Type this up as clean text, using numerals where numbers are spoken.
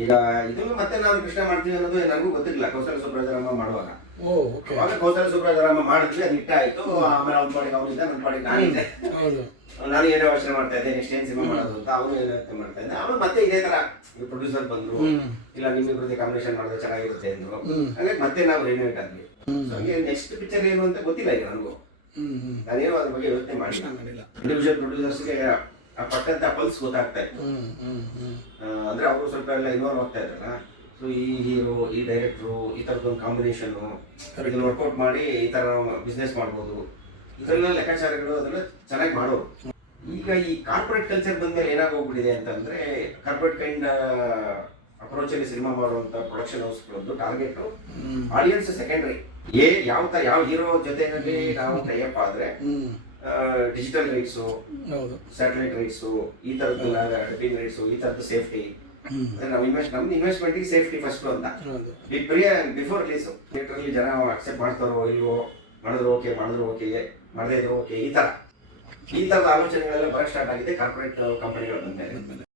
ಈಗ ಇದನ್ನು ಮತ್ತೆ ನಾನು ಕೃಷ್ಣ ಮಾಡ್ತೀವಿ ಅನ್ನೋದು ನನಗೂ ಗೊತ್ತಿರಲಿಲ್ಲ. ಕೌಸಲ್ಯ ಸುಬ್ರಹ್ಮಣ್ಯಮ್ಮ ಮಾಡುವಾಗ ಓಕೆ. ಅವಾಗ ಕೌಸಲ್ಯ ಸುಬ್ರಹ್ಮಣ್ಯಮ್ಮ ಮಾಡಿದ್ವಿ, ಅದು ಹಿಟ್ಟ ಆಯ್ತು. ಆಮೇಲೆ ಅವ್ನ ಪಾಡಿಗೆ ಅವನಿದ್ದ, ನನ್ನ ಪಾಡಿಗೆ ನಾನಿದ್ದೆ. ಹೌದು. ನಾನು ಏನೋ ಯೋಚನೆ ಮಾಡ್ತಾ ಇದ್ದೆ, ನೆಕ್ಸ್ಟ್ ಏನ್ ಸಿನಿಮಾ ಮಾಡೋದು ಅಂತ. ಅವನು ಏನೋ ಯೋಚನೆ ಮಾಡ್ತಾ ಇದ್ದೆ. ಆಮೇಲೆ ಮತ್ತೆ ಇದೇ ತರ ಪ್ರೊಡ್ಯೂಸರ್ ಬಂದ್ರು, ಇಲ್ಲ ನಿಮ್ಮಿಬ್ರದ್ದು ಕಾಂಬಿನೇಷನ್ ಮಾಡಿದ್ರೆ ಚೆನ್ನಾಗಿರುತ್ತೆ ಅಂದ್ರು. ಹಾಗಾಗಿ ಮತ್ತೆ ನಾವು ರಿನ್ಯೂಟ್ ಆದ್ವಿ. ಹಂಗೆ ನೆಕ್ಸ್ಟ್ ಪಿಕ್ಚರ್ ಏನು ಅಂತ ಗೊತ್ತಿಲ್ಲ ಈಗ ನನಗೂ. ನಾನೇನು ಅದ್ರ ಬಗ್ಗೆ ಯೋಚನೆ ಮಾಡಿಲ್ಲ. ಇಂಡಿವಿಜುವಲ್ ಪ್ರೊಡ್ಯೂಸರ್ಸ್ಗೆ ಪಟ್ಟಂತ ಪಲ್ಸ್ ಗೊತ್ತಾಗ್ತಾ ಇತ್ತು. ಅಂದ್ರೆ ಅವರು ಸ್ವಲ್ಪ ಎಲ್ಲ ಇನ್ವಾಲ್ವ್ ಆಗ್ತಾ ಇದ್ರಲ್ಲ. ಸೊ ಈ ಹೀರೋ, ಈ ಡೈರೆಕ್ಟ್ರು, ಈ ತರದೊಂದು ಕಾಂಬಿನೇಷನ್ ಇದನ್ನ ವರ್ಕೌಟ್ ಮಾಡಿ ಈ ತರ ಬಿಸ್ನೆಸ್ ಮಾಡ್ಬೋದು, ಇದೆಲ್ಲ ಲೆಕ್ಕಾಚಾರಗಳು ಅದೆಲ್ಲ ಚೆನ್ನಾಗಿ ಮಾಡೋರು. ಈಗ ಈ ಕಾರ್ಪೊರೇಟ್ ಕಲ್ಚರ್ ಬಂದ್ಮೇಲೆ ಏನಾಗೋಗ್ಬಿಟ್ಟಿದೆ ಅಂತಂದ್ರೆ, ಕಾರ್ಪೊರೇಟ್ ಕೈಂಡ್ ಅಪ್ರೋಚ್ ಅಲ್ಲಿ ಸಿನಿಮಾ ಮಾಡುವಂತ ಪ್ರೊಡಕ್ಷನ್ ಹೌಸ್ಗಳದ್ದು ಟಾರ್ಗೆಟ್ ಆಡಿಯನ್ಸ್ ಸೆಕೆಂಡರಿ. ಯಾವ ಹೀರೋ ಜೊತೆನಲ್ಲಿ ನಾವು ಟೈಅಪ್ ಆದ್ರೆ ಡಿಜಿಟಲ್ ರೈಟ್ಸು, ಸ್ಯಾಟಲೈಟ್ ರೈಟ್ಸು, ಈ ತರದ್ದು ಡಬ್ಬಿಂಗ್ ರೈಟ್ಸು, ಈ ತರದ್ದು ಸೇಫ್ಟಿ. ನಾವು ನಮ್ದು ಇನ್ವೆಸ್ಟ್ಮೆಂಟ್ಗೆ ಸೇಫ್ಟಿ ಫಸ್ಟ್ ಅಂತ ಬಿಫೋರ್ ರಿಲೀಸ್. ಥಿಯೇಟರ್ ಅಲ್ಲಿ ಜನ ಅಕ್ಸೆಪ್ಟ್ ಮಾಡ್ತಾರೋ ಇಲ್ವೋ, ಮಾಡಿದ್ರು ಓಕೆ, ಮಾಡದೇ ಇದ್ರು ಓಕೆ, ಈ ತರದ ಆಲೋಚನೆಗಳೆಲ್ಲ ಬರಕ್ ಸ್ಟಾರ್ಟ್ ಆಗಿದೆ ಕಾರ್ಪೊರೇಟ್ ಕಂಪನಿಗಳು ಬಂದ್ಮೇಲೆ.